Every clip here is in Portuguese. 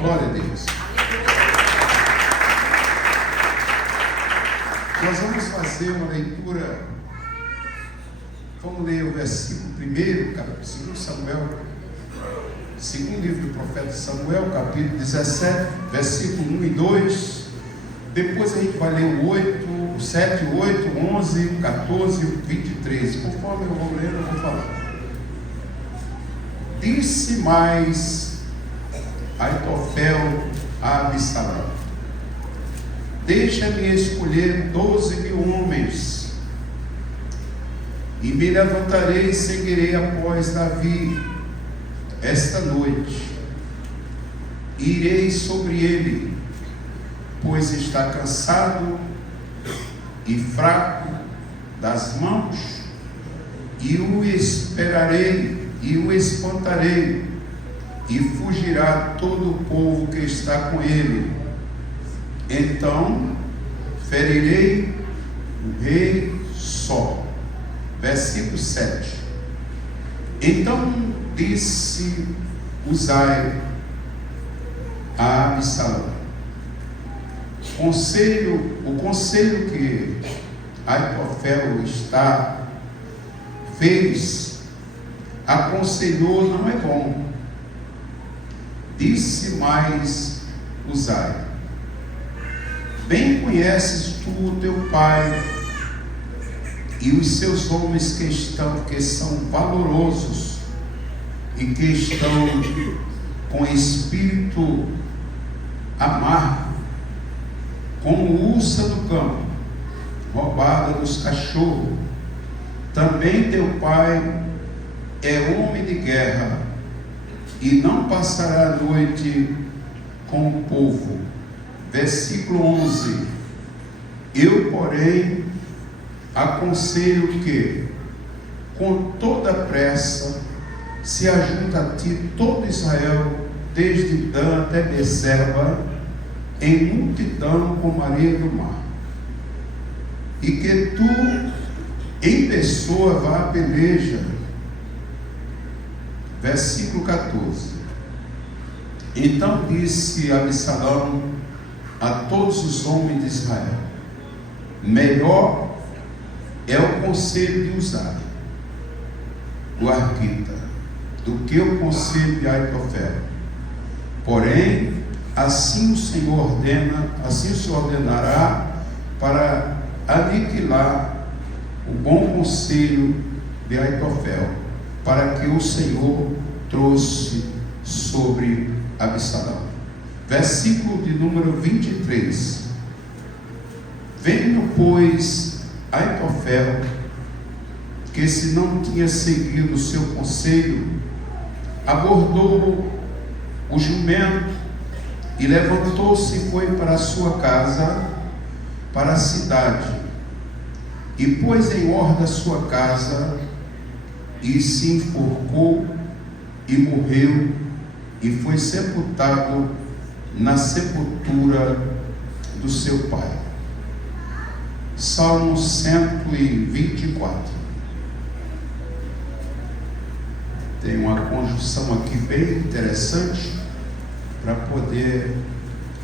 Glória a Deus. Nós vamos fazer uma leitura. Vamos ler o versículo 1, capítulo 2 Samuel, segundo livro do profeta Samuel, capítulo 17, versículo 1 e 2. Depois a gente vai ler o 7, 8, 11, 14 e 23. Conforme eu vou ler, eu vou falar. Disse mais Aitofel a Absalão: deixa-me escolher 12.000 homens, e me levantarei e seguirei após Davi esta noite. Irei sobre ele, pois está cansado e fraco das mãos, e o esperarei e o espantarei, e fugirá todo o povo que está com ele. Então ferirei o rei só. Versículo 7. Então disse Uzai a Absalão: o conselho que Aitofel aconselhou não é bom. Disse mais Uzai: bem conheces tu o teu pai e os seus homens que são valorosos e que estão com espírito amargo, como ursa do campo, roubada dos cachorros. Também teu pai é homem de guerra, e não passará a noite com o povo. Versículo 11. Eu, porém, aconselho que, com toda pressa, se ajunta a ti todo Israel, desde Dan até Berseba, em multidão como areia do mar, e que tu, em pessoa, vá à peleja. Versículo 14. Então disse Absalão a todos os homens de Israel: melhor é o conselho de Uzai, o arquita, do que o conselho de Aitofel. Porém, assim o Senhor ordenará para aniquilar o bom conselho de Aitofel, para que o Senhor trouxe sobre Absalão. Versículo de número 23. Vendo, pois, Aitofel, que se não tinha seguido o seu conselho, abordou o jumento e levantou-se e foi para a sua casa, para a cidade, e pôs em ordem a sua casa, e se enforcou e morreu, e foi sepultado na sepultura do seu pai. Salmo 124. Tem uma conjunção aqui bem interessante para poder.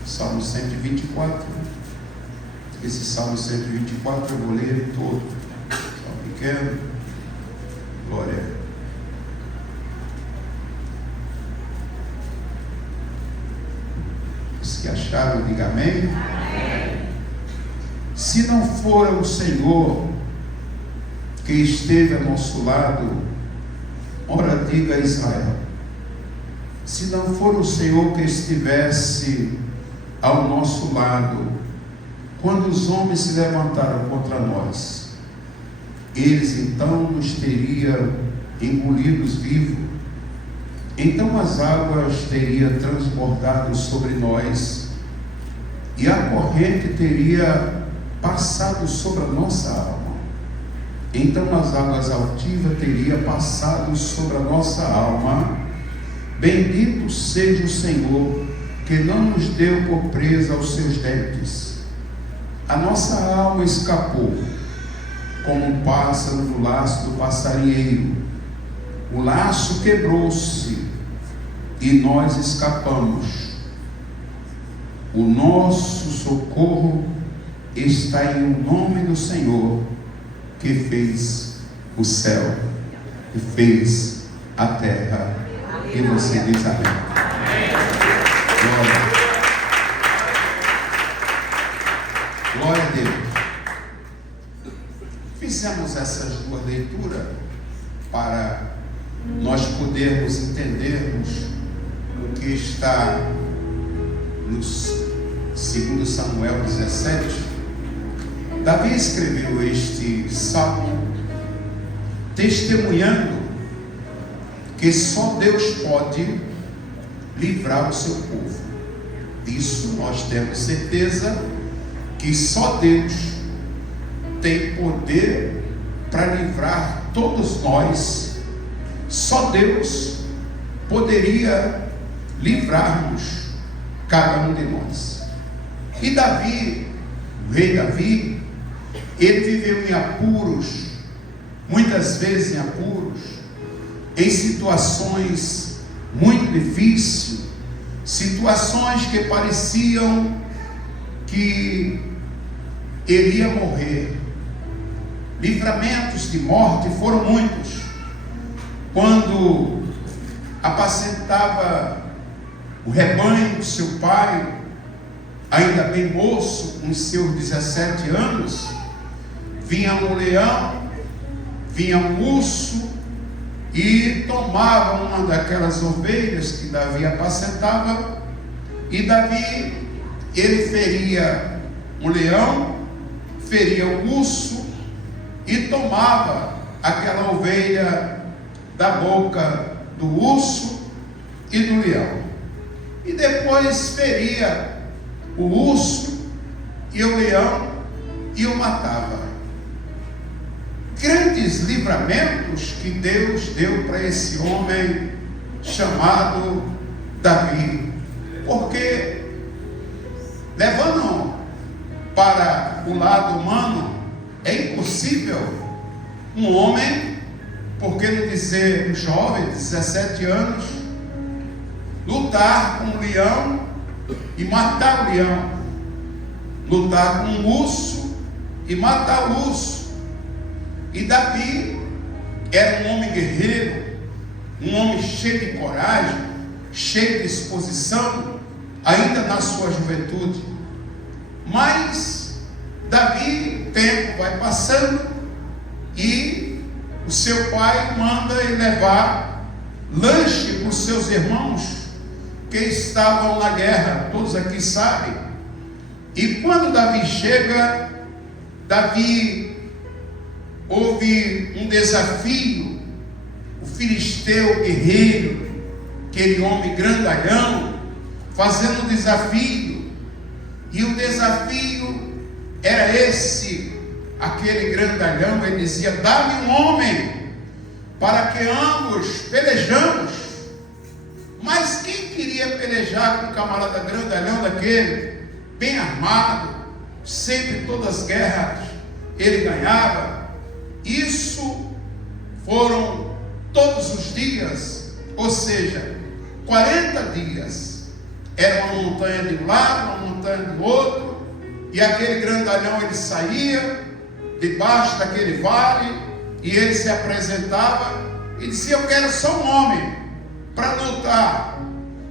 Salmo 124. Esse Salmo 124 eu vou ler ele todo. Salmo pequeno. Glória. Os que acharam, diga amém. Se não for o Senhor que esteve ao nosso lado, ora diga a Israel, se não for o Senhor que estivesse ao nosso lado, quando os homens se levantaram contra nós, eles então nos teriam engolidos vivos, então as águas teriam transbordado sobre nós, e a corrente teria passado sobre a nossa alma. Então as águas altivas teriam passado sobre a nossa alma. Bendito seja o Senhor, que não nos deu por presa aos seus dentes. A nossa alma escapou, como um pássaro no laço do passarinheiro. O laço quebrou-se, e nós escapamos, o nosso socorro está em o nome do Senhor, que fez o céu, que fez a terra. E você diz amém. Glória a Deus. Fizemos essas duas leituras para nós podermos entendermos o que está no 2 Samuel 17. Davi escreveu este salmo testemunhando que só Deus pode livrar o seu povo. Disso nós temos certeza que só Deus tem poder para livrar todos nós. Só Deus poderia livrar-nos, cada um de nós. E Davi, o rei Davi, ele viveu em apuros, muitas vezes em apuros, em situações muito difíceis, situações que pareciam que ele ia morrer. Livramentos de morte foram muitos. Quando apacentava o rebanho do seu pai, ainda bem moço, com seus 17 anos, vinha um leão, vinha um urso e tomava uma daquelas ovelhas que Davi apacentava, e Davi, ele feria o leão, feria o urso e tomava aquela ovelha da boca do urso e do leão, e depois feria o urso e o leão e o matava. Grandes livramentos que Deus deu para esse homem chamado Davi, porque levando para o lado humano, é impossível um homem, por que não dizer um jovem de 17 anos, lutar com um leão e matar o leão, lutar com um urso e matar o urso. E Davi era um homem guerreiro, um homem cheio de coragem, cheio de disposição, ainda na sua juventude. Mas Davi, o tempo vai passando e o seu pai manda ele levar lanche para os seus irmãos que estavam na guerra, todos aqui sabem. E quando Davi chega, Davi houve um desafio. O filisteu guerreiro, aquele homem grandalhão, fazendo um desafio, e o desafio era esse. Aquele grandalhão, ele dizia: dá-me um homem para que ambos pelejamos. Mas quem queria pelejar com um camarada grandalhão daquele, bem armado, sempre todas as guerras ele ganhava? Isso foram todos os dias, ou seja, 40 dias. Era uma montanha de um lado, uma montanha do outro, e aquele grandalhão ele saía debaixo daquele vale, e ele se apresentava e dizia: eu quero só um homem para lutar.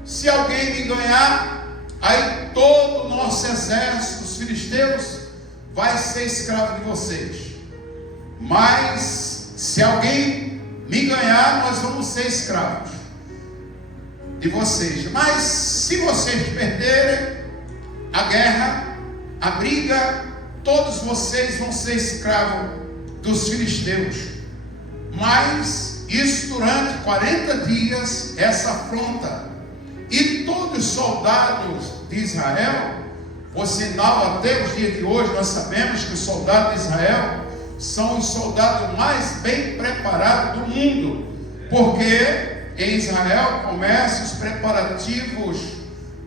Se alguém me ganhar, aí todo o nosso exército, os filisteus, vai ser escravo de vocês. Mas se alguém me ganhar, nós vamos ser escravos de vocês. Mas se vocês perderem a guerra, a briga, todos vocês vão ser escravos dos filisteus. Mas isso durante 40 dias, essa afronta. E todos os soldados de Israel, por sinal, até os dias de hoje, nós sabemos que os soldados de Israel são os soldados mais bem preparados do mundo, porque em Israel começam os preparativos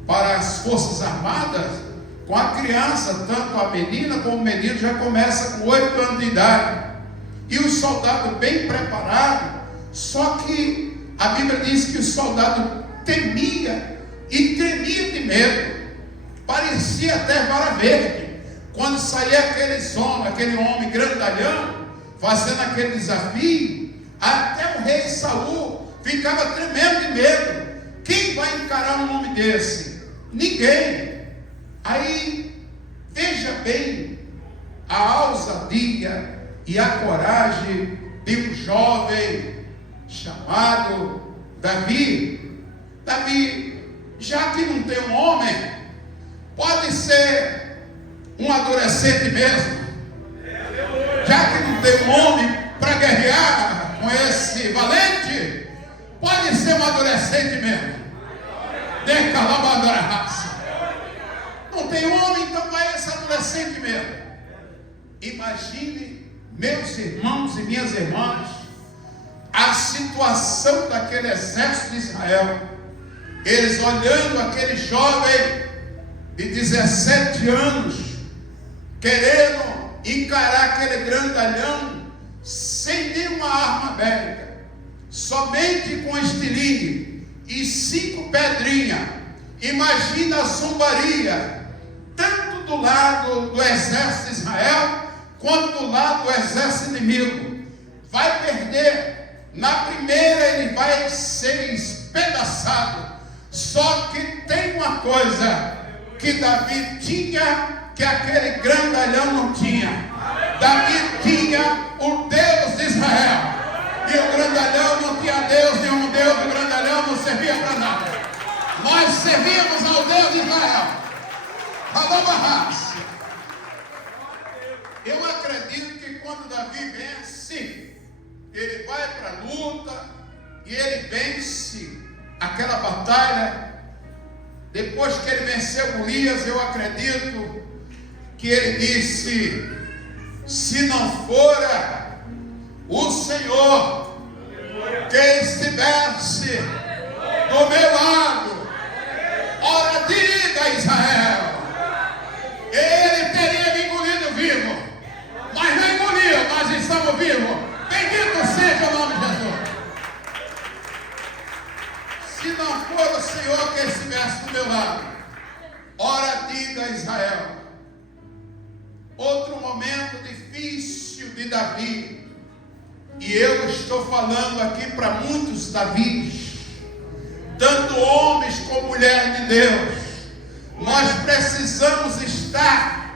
para as forças armadas com a criança, tanto a menina como o menino já começa com 8 anos de idade, e os soldados bem preparados. Só que a Bíblia diz que o soldado temia e tremia de medo parecia até vara verde. Quando saía aquele homem grandalhão, fazendo aquele desafio, até o rei Saul ficava tremendo de medo. Quem vai encarar um homem desse? Ninguém. Aí, veja bem a ousadia e a coragem de um jovem chamado Davi. Davi, já que não tem um homem, pode ser um adolescente mesmo. Já que não tem um homem para guerrear com esse valente, pode ser um adolescente mesmo. Decalabadora raça. Não tem homem, então vai esse adolescente mesmo. Imagine, meus irmãos e minhas irmãs, a situação daquele exército de Israel. Eles olhando aquele jovem de 17 anos, querendo encarar aquele grandalhão sem nenhuma arma bélica, somente com estilingue e 5 pedrinhas. Imagina a zombaria, tanto do lado do exército de Israel, quanto do lado do exército inimigo. Vai perder, na primeira ele vai ser espedaçado. Só que tem uma coisa que Davi tinha, que aquele grandalhão não tinha. Davi tinha o Deus de Israel, e o grandalhão não tinha Deus nenhum. Deus do grandalhão não servia para nada. Nós servíamos ao Deus de Israel. Eu acredito que quando Davi vence, ele vai para a luta e ele vence aquela batalha. Depois que ele venceu Golias, eu acredito que ele disse: se não fora o Senhor que estivesse do meu lado, ora diga Israel, ele teria me engolido vivo. Mas não engoliu, nós estamos vivos. Bendito seja o nome de Jesus. Se não for o Senhor que estivesse do meu lado, ora diga Israel. Outro momento difícil de Davi, e eu estou falando aqui para muitos Davis, tanto homens como mulheres de Deus. Nós precisamos estar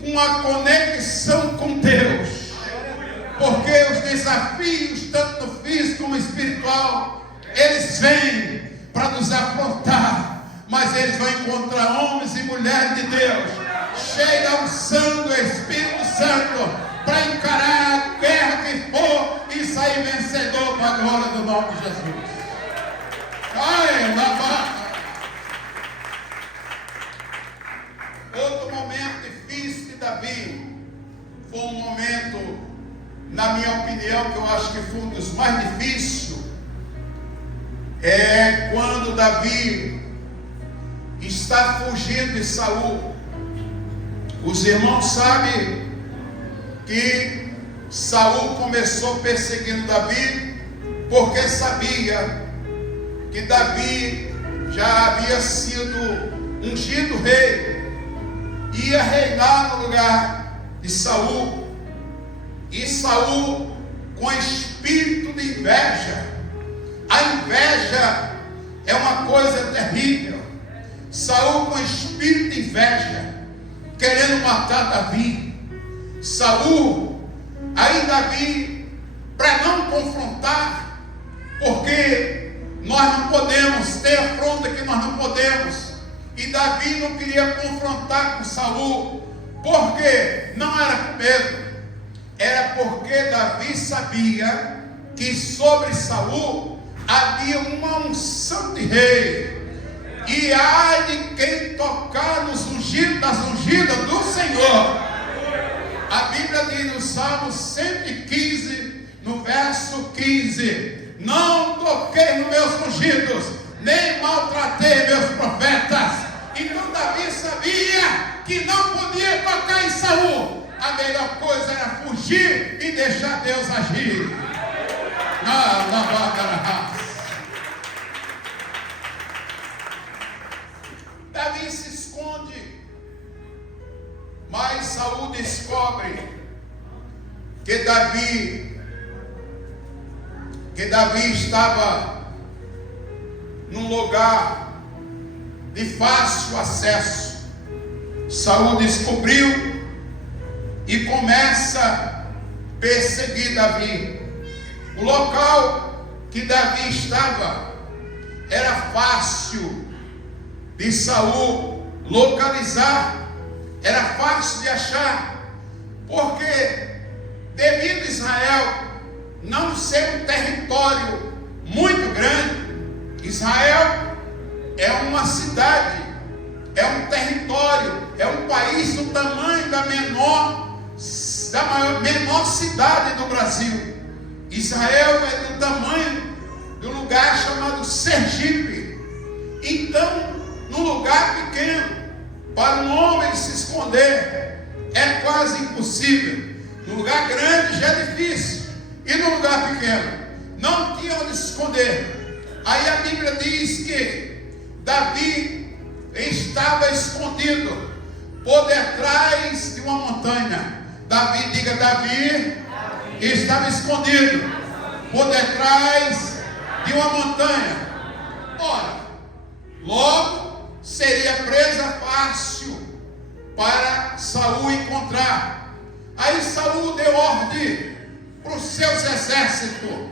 com uma conexão com Deus, porque os desafios, tanto físico como espiritual, eles vêm para nos afrontar, mas eles vão encontrar homens e mulheres de Deus, cheios da unção do Espírito Santo, para encarar a guerra que for e sair vencedor para a glória do nome de Jesus. Ai, lá. Outro momento difícil de Davi foi um momento, na minha opinião, que eu acho que foi um dos mais difíceis. É quando Davi está fugindo de Saul. Os irmãos sabem que Saul começou perseguindo Davi porque sabia que Davi já havia sido ungido rei, ia reinar no lugar de Saul. E Saul, com espírito de inveja, a inveja é uma coisa terrível. Saul, com espírito de inveja, querendo matar Davi. Saul, aí Davi, para não confrontar, porque nós não podemos ter afronta que nós não podemos, e Davi não queria confrontar com Saul, porque não era com medo, era porque Davi sabia que sobre Saul havia uma unção de rei, e ai de quem tocar nos ungidos, das ungidas do Senhor. A Bíblia diz no Salmo 115, no verso 15: não toquei nos meus ungidos, nem maltratei meus profetas. Então Davi sabia que não podia tocar em Saul. A melhor coisa era fugir e deixar Deus agir. Davi se esconde Saul descobre que Davi estava num lugar de fácil acesso. Saul descobriu e começa a perseguir Davi. O local que Davi estava era fácil de Saul localizar, era fácil de achar, porque devido a Israel não ser um território muito grande, Israel é uma cidade, é um território, é um país do tamanho da menor cidade do Brasil. Israel é do tamanho do lugar chamado Sergipe. Então, num lugar pequeno, para um homem se esconder é quase impossível. No lugar grande já é difícil, e no lugar pequeno não tinha onde se esconder. Aí a Bíblia diz que Davi estava escondido por detrás de uma montanha. Davi estava escondido por detrás de uma montanha. Ora, logo seria presa fácil para Saul encontrar. Aí Saul deu ordem para os seus exércitos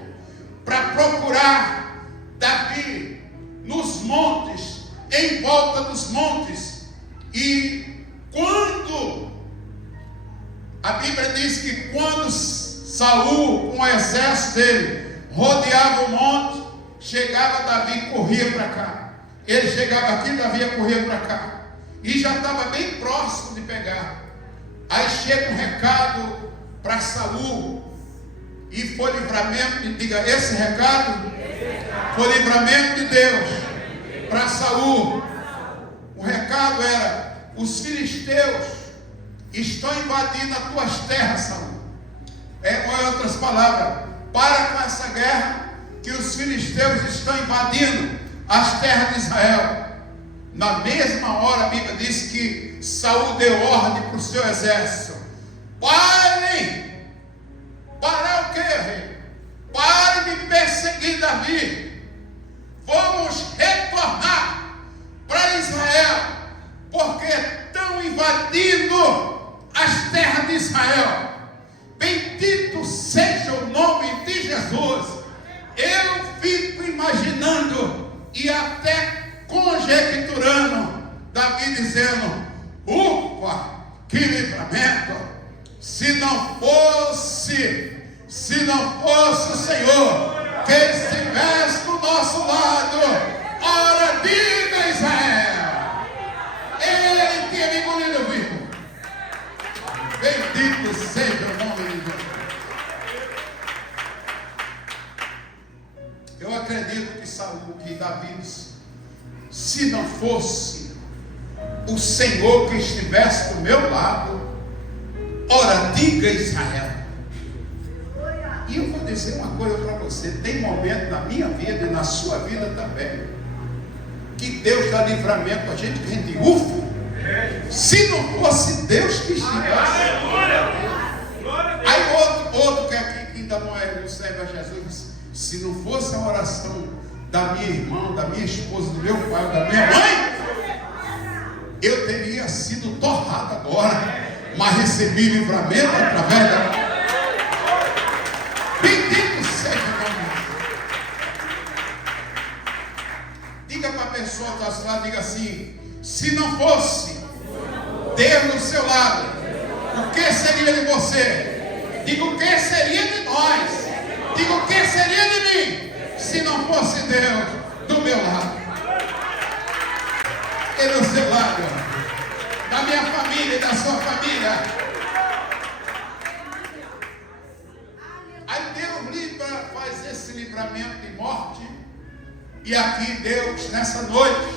para procurar Davi nos montes, em volta dos montes. E quando a Bíblia diz que quando Saul, com o exército dele, rodeava o monte, chegava Davi e corria para cá. Ele chegava aqui, Davi corria para cá. E já estava bem próximo de pegar. Aí chega um recado para Saul. E foi livramento, diga, esse recado foi livramento de Deus para Saul. O recado era: os filisteus estão invadindo as tuas terras, Saul. Em outras palavras, para com essa guerra, que os filisteus estão invadindo as terras de Israel. Na mesma hora a Bíblia diz que Saul deu ordem para o seu exército: parem! Parar o que, rei? Parem de perseguir Davi. Vamos retornar para Israel, porque estão invadindo as terras de Israel. Bendito seja o nome de Jesus. Eu fico imaginando e até conjecturando Davi dizendo: ufa, que livramento! Se não fosse o Senhor que estivesse do nosso lado, ora diga Israel, Ele tinha me engolido vivo. Bendito seja o nome de Deus. Eu acredito que Davi, se não fosse o Senhor que estivesse do meu lado, ora diga Israel. E eu vou dizer uma coisa para você: tem momento na minha vida e na sua vida também que Deus dá livramento a gente, que a gente ufa. Se não fosse Deus que estivesse. Aí outro que aqui ainda não serve a Jesus: se não fosse a oração da minha irmã, da minha esposa, do meu pai, da minha mãe, eu teria sido torrado agora. Mas recebi livramento através da... Bendito seja o nome. Diga para a pessoa do seu lado, diga assim: se não fosse Deus do seu lado, o que seria de você? Diga, o que seria de nós? Diga, o que seria de mim se não fosse Deus do meu lado? E do seu lado, da minha família e da sua família. Aí Deus faz esse livramento de morte. E aqui Deus, nessa noite,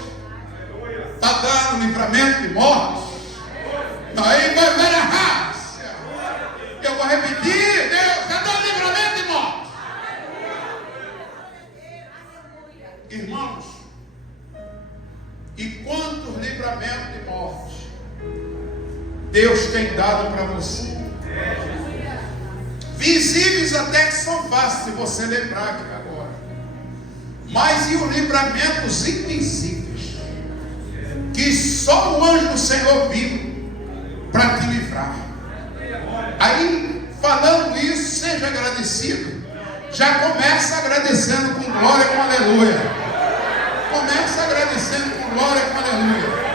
está dando livramento de morte. Aí vai ver a raça. Eu vou repetir: Deus está dando livramento de morte. Irmãos, e quantos livramentos de morte Deus tem dado para você. Visíveis até que são fáceis de você lembrar aqui agora. Mas e os livramentos invisíveis, que só o anjo do Senhor viu para te livrar. Aí, falando isso, seja agradecido. Já começa agradecendo com glória, com aleluia. Começa agradecendo com glória, com aleluia.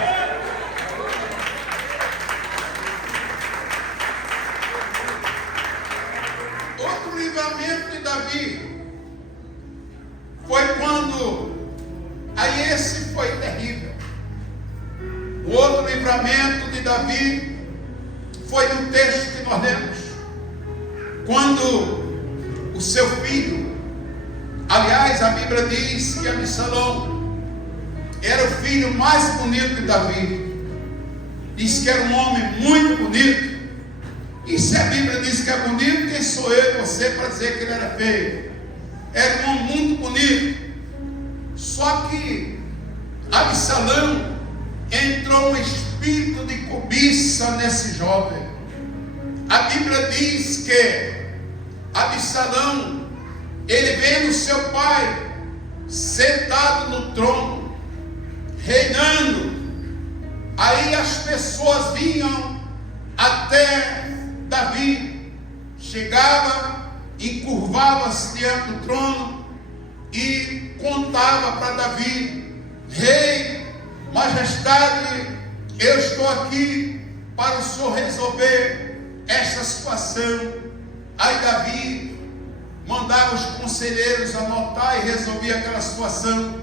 Outro livramento de Davi foi quando, aí esse foi terrível. O outro livramento de Davi foi no texto que nós lemos, quando o seu filho, aliás, a Bíblia diz que Absalão era o filho mais bonito de Davi. Diz que era um homem muito bonito. E se a Bíblia diz que é bonito, quem sou eu e você para dizer que ele era feio? Era um homem muito bonito. Só que Absalão entrou um espírito de cobiça nesse jovem. A Bíblia diz que Absalão, ele vendo seu pai sentado no trono, reinando. Aí as pessoas vinham até Davi, chegava, encurvava-se diante do trono e contava para Davi: rei, majestade, eu estou aqui para o senhor resolver esta situação. Aí Davi mandava os conselheiros anotar e resolvia aquela situação.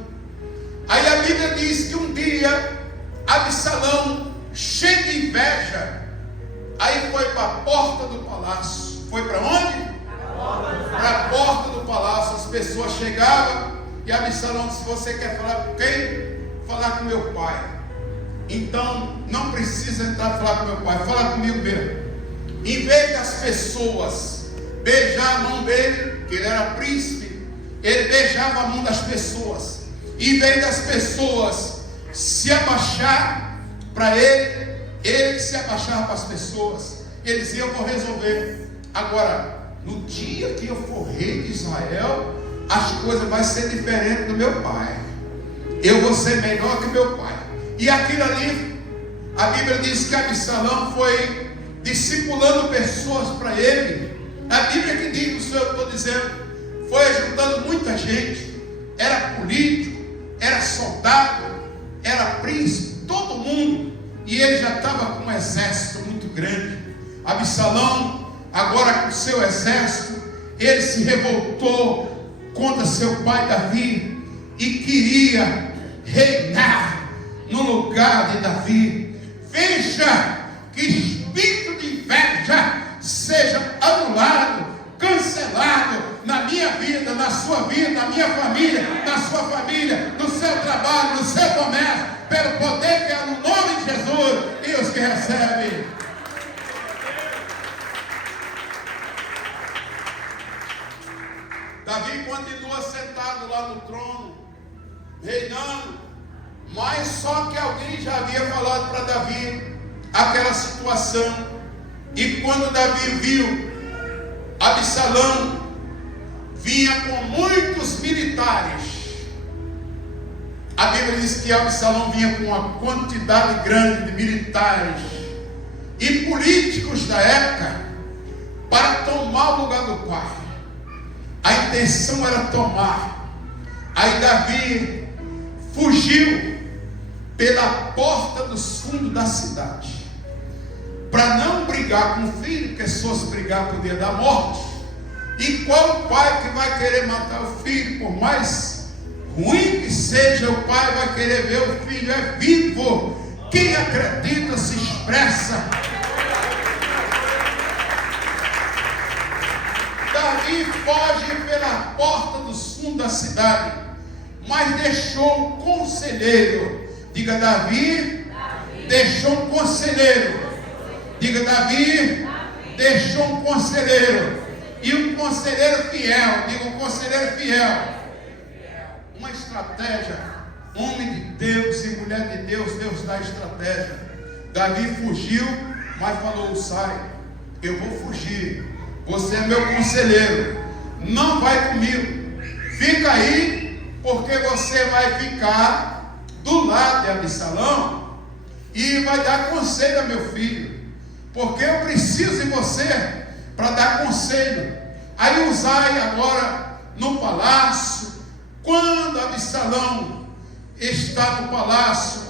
Aí a Bíblia diz que um dia Absalão, cheio de inveja, aí foi para a porta do palácio. Foi para onde? Para a porta do palácio. As pessoas chegavam e Absalão disse: você quer falar com quem? Falar com meu pai. Então não precisa entrar falar com meu pai, fala comigo mesmo. Em vez das pessoas beijar a mão dele, que ele era príncipe, ele beijava a mão das pessoas. Em vez das pessoas se abaixar para ele, ele se abaixava para as pessoas. Ele dizia: eu vou resolver. Agora, no dia que eu for rei de Israel, as coisas vão ser diferentes do meu pai. Eu vou ser melhor que meu pai. E aquilo ali, a Bíblia diz que Absalão foi discipulando pessoas para ele. A Bíblia que diz, o Senhor, eu estou dizendo, foi ajudando muita gente. Era político, era soldado, era príncipe, todo mundo. E ele já estava com um exército muito grande. Absalão, agora com seu exército, ele se revoltou contra seu pai Davi e queria reinar no lugar de Davi. Veja que espírito de inveja seja anulado, cancelado na minha vida, na sua vida, na minha família, na sua família, no seu trabalho, no seu comércio, pelo poder que é no nome de Jesus. E os que recebem, Davi continua sentado lá no trono, reinando, mas só que alguém já havia falado para Davi aquela situação. E quando Davi viu Absalão vinha com muitos militares, a Bíblia diz que Absalão vinha com uma quantidade grande de militares e políticos da época para tomar o lugar do pai. A intenção era tomar. Aí Davi fugiu pela porta dos fundos da cidade, para não brigar com o filho, porque se fosse brigar podia dar morte. E qual pai que vai querer matar o filho? Por mais ruim que seja, o pai vai querer ver o filho é vivo. Quem acredita se expressa. Davi foge pela porta dos fundos da cidade, mas deixou um conselheiro. Diga: Davi, deixou um conselheiro. Diga: Davi, deixou um conselheiro. E um conselheiro fiel. Diga: um conselheiro fiel. Uma estratégia. Homem de Deus e mulher de Deus, Deus dá estratégia. Davi fugiu mas falou: sai, eu vou fugir, você é meu conselheiro, não vai comigo, fica aí, porque você vai ficar do lado de Absalão e vai dar conselho a meu filho, porque eu preciso de você para dar conselho. Aí Uzai agora no palácio, quando Absalão está no palácio,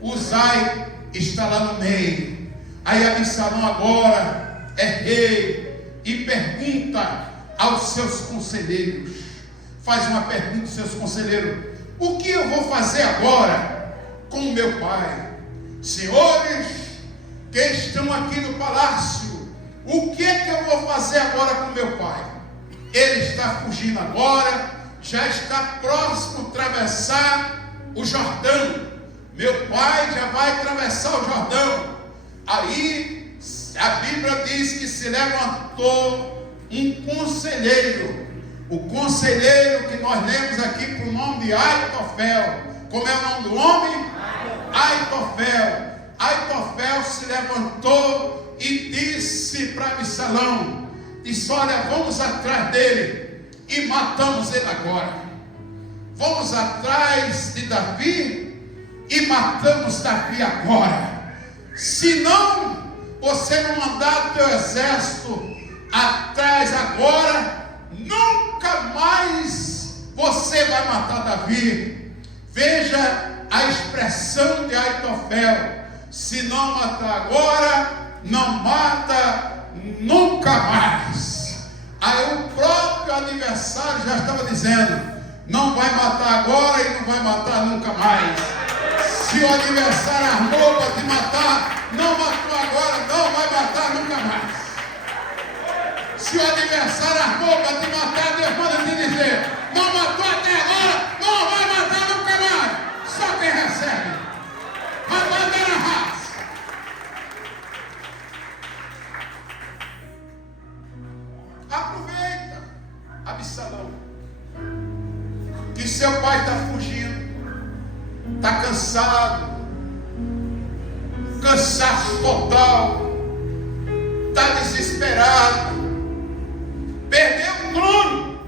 Uzai está lá no meio. Aí Absalão agora é rei e pergunta aos seus conselheiros, faz uma pergunta aos seus conselheiros: o que eu vou fazer agora com o meu pai? Senhores que estão aqui no palácio, o que é que eu vou fazer agora com meu pai? Ele está fugindo agora, já está próximo de atravessar o Jordão. Meu pai já vai atravessar o Jordão. Aí a Bíblia diz que se levantou um conselheiro, o conselheiro que nós lemos aqui com o nome de Aitofel. Como é o nome do homem? Aitofel. Aitofel se levantou e disse para Absalão, disse: olha, vamos atrás dele e matamos ele agora. Vamos atrás de Davi e matamos Davi agora. Se não, você não mandar o teu exército atrás agora, nunca mais você vai matar Davi. Veja a expressão de Aitofel: se não matar agora, não mata nunca mais. Aí o próprio adversário já estava dizendo: não vai matar agora e não vai matar nunca mais. Se o adversário armou para te matar, não matou agora, não vai matar nunca mais. Se o adversário armou para te matar, Deus manda te dizer: não matou até agora, não vai matar nunca mais. Só quem recebe. Vai mandar na raça. Aproveita, Absalão, que seu pai está fugindo, está cansado, cansaço total, está desesperado, perdeu o trono,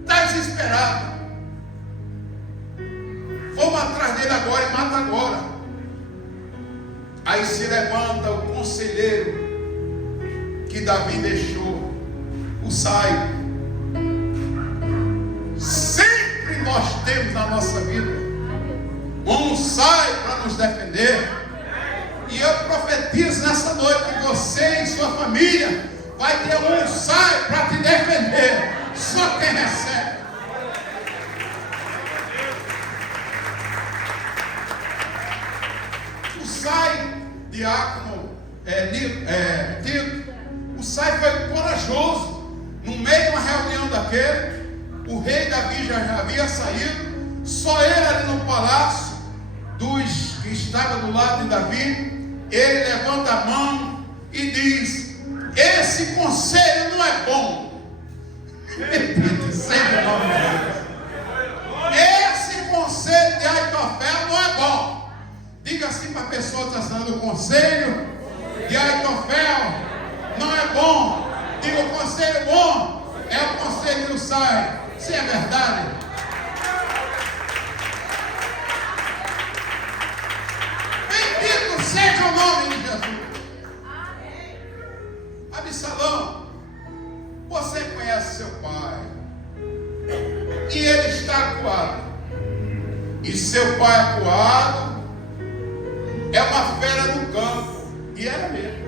está desesperado. Vamos atrás dele agora e mata agora. Aí se levanta o conselheiro que Davi deixou, Uzai. Sempre nós temos na nossa vida um Uzai para nos defender. E eu profetizo nessa noite que você e sua família vai ter um Uzai para te defender. Só quem recebe. Uzai, diácono Tito, Uzai foi corajoso. No meio de uma reunião daquele, o rei Davi já havia saído, só ele ali no palácio, dos que estavam do lado de Davi. Ele levanta a mão e diz: esse conselho não é bom. Esse conselho de Aitofel não é bom. Diga assim para a pessoa que está falando: o conselho de Aitofel não é bom. Diga: o conselho bom é o conselho que sai. Se é verdade. Bendito seja o nome de Jesus. Absalão, você conhece seu pai, e ele está acuado, e seu pai acuado é uma fera no campo, e era mesmo.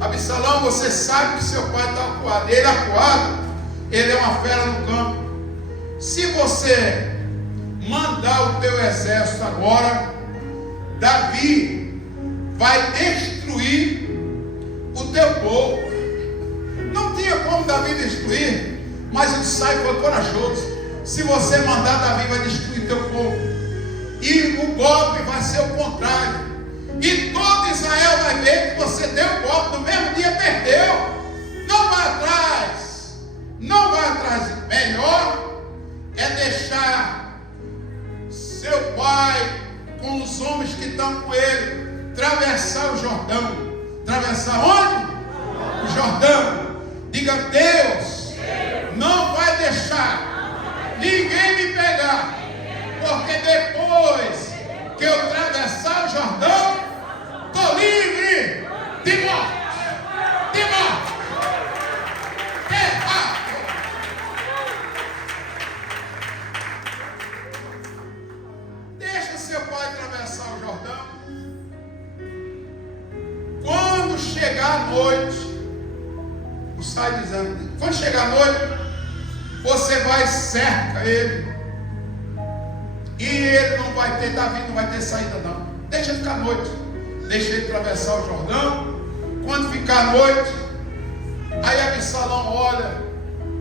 Absalão, você sabe que seu pai está acuado, ele acuado, ele é uma fera no campo. Se você mandar o teu exército agora, Davi vai destruir o teu povo. Não tinha como Davi destruir, mas o Uzai foi corajoso. Se você mandar, Davi vai destruir teu povo, e o golpe vai ser o contrário, e todo Israel vai ver que você deu o golpe, no mesmo dia perdeu. Não vai atrás, não vai atrás. Melhor é deixar seu pai com os homens que estão com ele atravessar o Jordão. Atravessar onde? O Jordão. Diga: Deus não vai deixar ninguém me pegar, porque depois que eu atravessar o Jordão, estou livre de morte. De morte. Deixa seu pai atravessar o Jordão. Quando chegar a noite, o sai dizendo, quando chegar a noite, você vai cerca ele. E ele não vai ter, Davi não vai ter saída não. Deixa ele ficar à noite. Deixa ele atravessar o Jordão. Quando ficar à noite, aí Absalão olha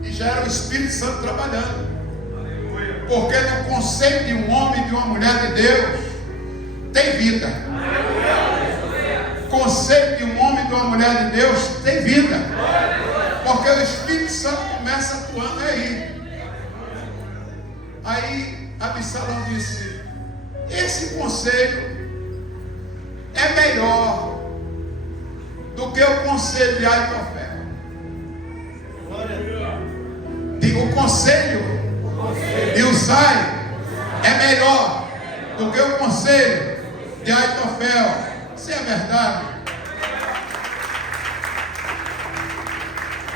e já era o Espírito Santo trabalhando. Porque no conceito de um homem e de uma mulher de Deus tem vida. O conceito de um homem e de uma mulher de Deus tem vida. Porque o Espírito Santo começa atuando aí. Aí Absalão disse: esse conselho é melhor do que o conselho de Aitofel. Digo, o conselho de Uzai é melhor do que o conselho de Aitofel. Isso é verdade.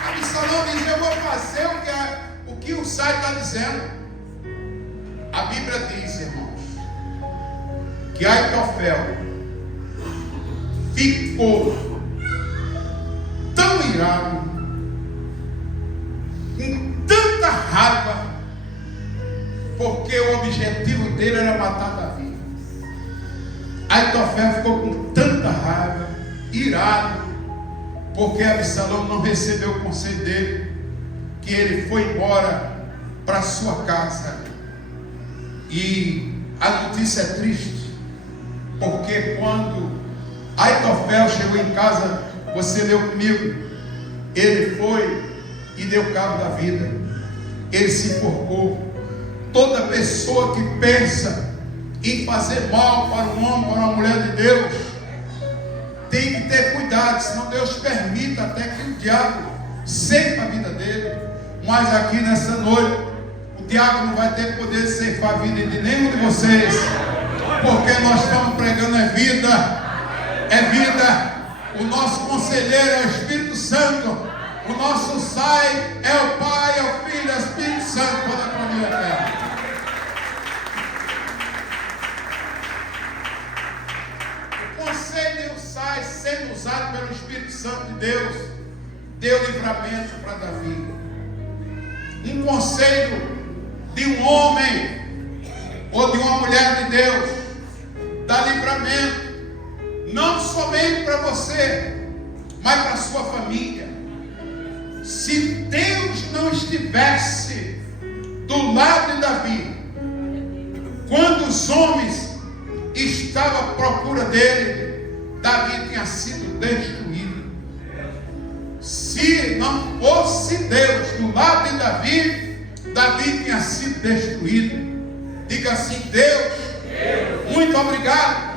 Absalão diz: eu vou fazer o que Uzai está dizendo. A Bíblia diz, irmãos, que Aitofel ficou tão irado, com tanta raiva, porque o objetivo dele era matar Davi. Aitofel ficou com tanta raiva, irado, porque Absalão não recebeu o conselho dele, que ele foi embora para sua casa. E a notícia é triste, porque quando Aitofel chegou em casa, você leu comigo, ele foi e deu cabo da vida. Ele se enforcou. Toda pessoa que pensa em fazer mal para um homem, para uma mulher de Deus, tem que ter cuidado, senão Deus permita até que o diabo ceifa a vida dele. Mas aqui nessa noite, o diabo não vai ter poder de ceifar a vida de nenhum de vocês, porque nós estamos pregando é vida. É vida. O nosso conselheiro é o Espírito Santo. O nosso sai é o Pai, é o Filho, é o Espírito Santo. Toda a família terra. O conselho sai sendo usado pelo Espírito Santo de Deus deu livramento para Davi. Um conselho de um homem ou de uma mulher de Deus dá livramento não somente para você, mas para a sua família. Se Deus não estivesse do lado de Davi, quando os homens estavam à procura dele, Davi tinha sido destruído. Se não fosse Deus do lado de Davi, Davi tinha sido destruído. Diga assim: Deus, muito obrigado,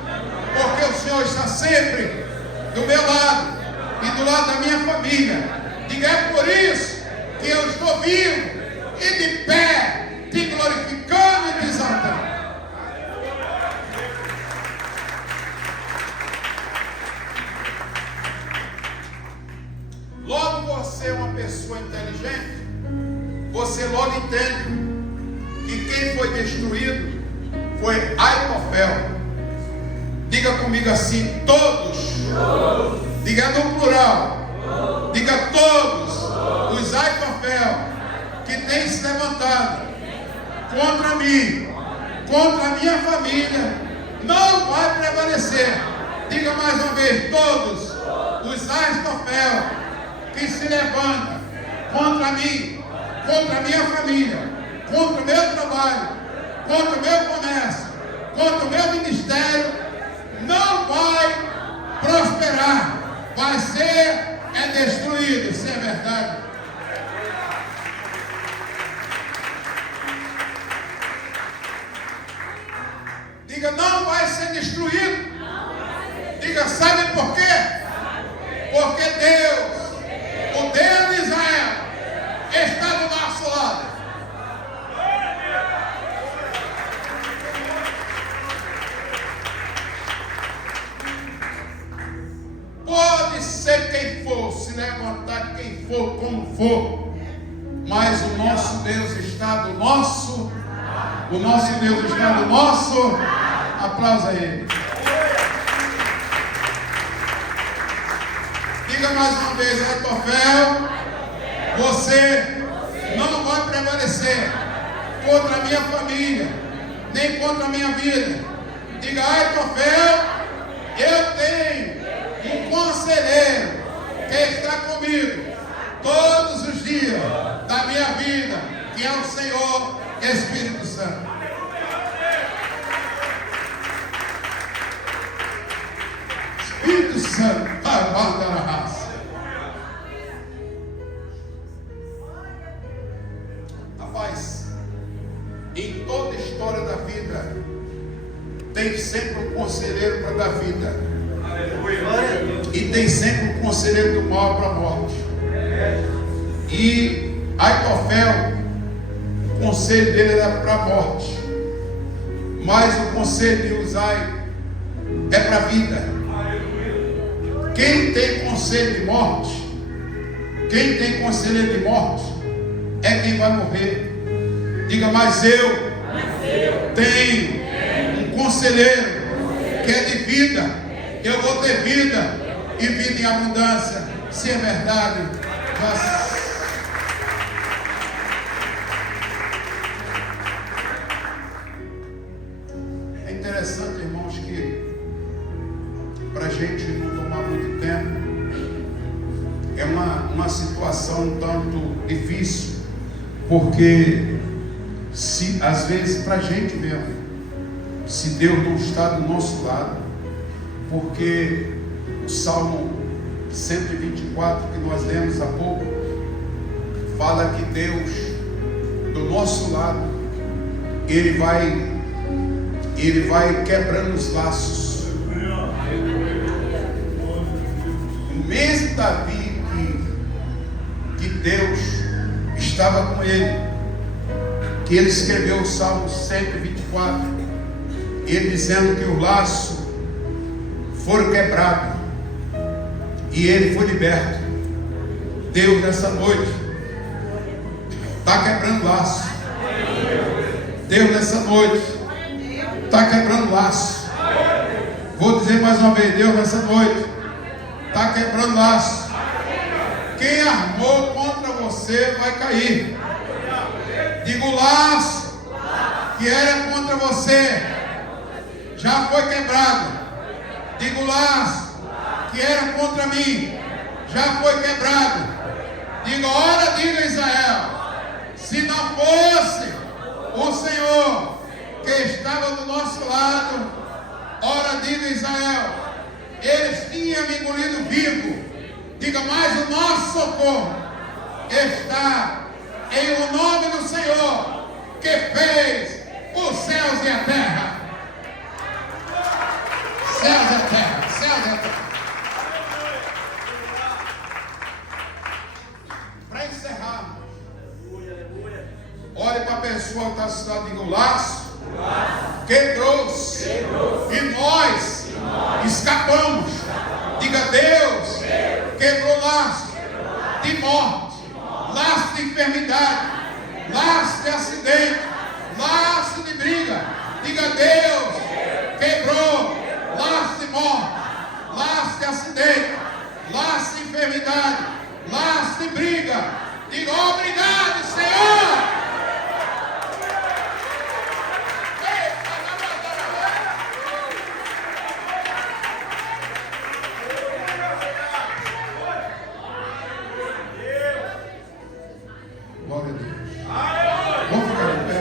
porque o Senhor está sempre do meu lado e do lado da minha família. Diga: é por isso que eu estou vivo e de pé, te glorificando e te exaltando. Logo você é uma pessoa inteligente, você logo entende que quem foi destruído foi Aitofel. Diga comigo assim: todos. Diga no plural. Diga todos os Aitofel que têm se levantado contra mim, contra a minha família, não vai prevalecer. Diga mais uma vez: todos os Aitofel que se levantam contra mim, contra a minha família, contra o meu trabalho, contra o meu comércio, contra o meu ministério, não vai prosperar, vai ser destruído. Isso é verdade. Diga: não vai ser destruído. Diga, sabe por quê? Porque Deus, o Deus de Israel, está do nosso lado. Pode ser quem for, se levantar quem for, como for, mas o nosso Deus está do nosso, o nosso Deus está do nosso, aplausa ele. Diga mais uma vez, Aitofel, você não vai prevalecer contra a minha família, nem contra a minha vida. Diga, Aitofel, eu tenho um conselheiro que está comigo todos os dias da minha vida, que é o Senhor Espírito Santo. Espírito Santo, banda na raça. Rapaz, em toda a história da vida, tem sempre um conselheiro para dar vida. E tem sempre um conselheiro do mal para a morte. E Aitofel, o conselho dele era para a morte, mas o conselho de Uzai é para a vida. Quem tem conselho de morte, quem tem conselheiro de morte, é quem vai morrer. Diga, mas eu tenho um conselheiro que é de vida. Eu vou ter vida e vida em abundância, se é verdade. É interessante, irmãos, que para a gente não tomar muito tempo, é uma situação um tanto difícil, porque se às vezes para a gente mesmo, se Deus não está do nosso lado, porque o Salmo 124 que nós lemos há pouco fala que Deus do nosso lado, Ele vai quebrando os laços. O mesmo Davi que Deus estava com ele, que ele escreveu o Salmo 124, ele dizendo que o laço foram quebrados e ele foi liberto. Deus nessa noite está quebrando laço. Deus nessa noite está quebrando laço. Vou dizer mais uma vez, Deus nessa noite está quebrando laço. Quem armou contra você vai cair. Diga, o laço que era contra você já foi quebrado. Digo, o laço que era contra mim já foi quebrado. Digo, ora, diga Israel, se não fosse o Senhor que estava do nosso lado, ora, diga Israel, eles tinham me engolido vivo. Diga, mas o nosso socorro está em o nome do Senhor que fez os céus e a terra. Céus e terra, céus e terra. Para encerrar, olhe para a pessoa que está assustada, diga, o laço quebrou-se e nós escapamos. Diga, Deus quebrou laço de morte, laço de enfermidade, laço de acidente, laço de briga. Diga, Deus quebrou laço de morte, laço de acidente, laço de enfermidade, laço de briga. Diga, obrigado, Senhor. Glória a Deus. Vamos ficar de pé.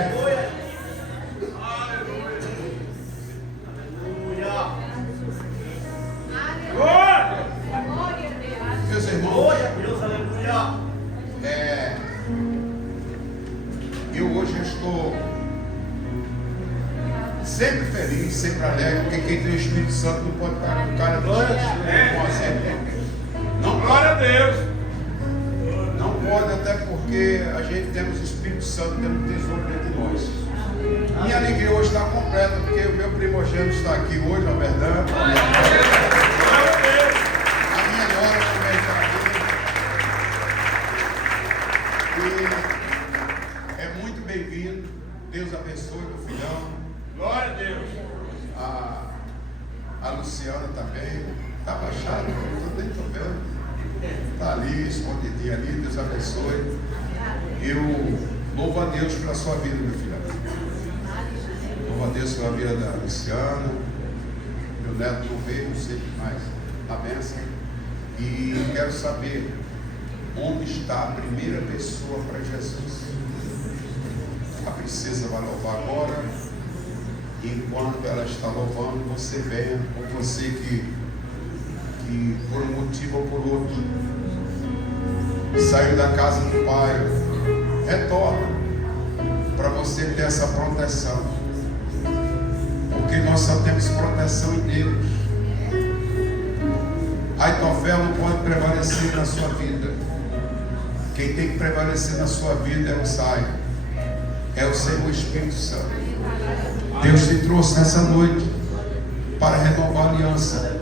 Meus irmãos, feliz, sempre alegre, porque quem tem o Espírito Santo não pode estar com cara de não, glória a Deus. Não pode, até porque a gente temos o Espírito Santo dentro do tesouro dentro de nós. Minha alegria hoje está completa, porque o meu primogênito está aqui hoje, na verdade. A minha nora também está aqui. E é muito bem-vindo. Deus abençoe meu filhão. Glória a Deus. A Luciana também. Está baixado, eu nem estou vendo. Está ali, escondidinha ali. Deus abençoe. Eu louvo a Deus pela sua vida, meu filho. Louvo a Deus pela vida da Luciana. Meu neto não veio, não sei mais. A bênção. E quero saber onde está a primeira pessoa para Jesus. A princesa vai louvar agora. E enquanto ela está louvando, você venha, ou você que por um motivo ou por outro saiu da casa do Pai, retorna para você ter essa proteção, porque nós só temos proteção em Deus. Aitofel não pode prevalecer na sua vida. Quem tem que prevalecer na sua vida é o Senhor, é o Senhor Espírito Santo. Deus te trouxe nessa noite para renovar a aliança.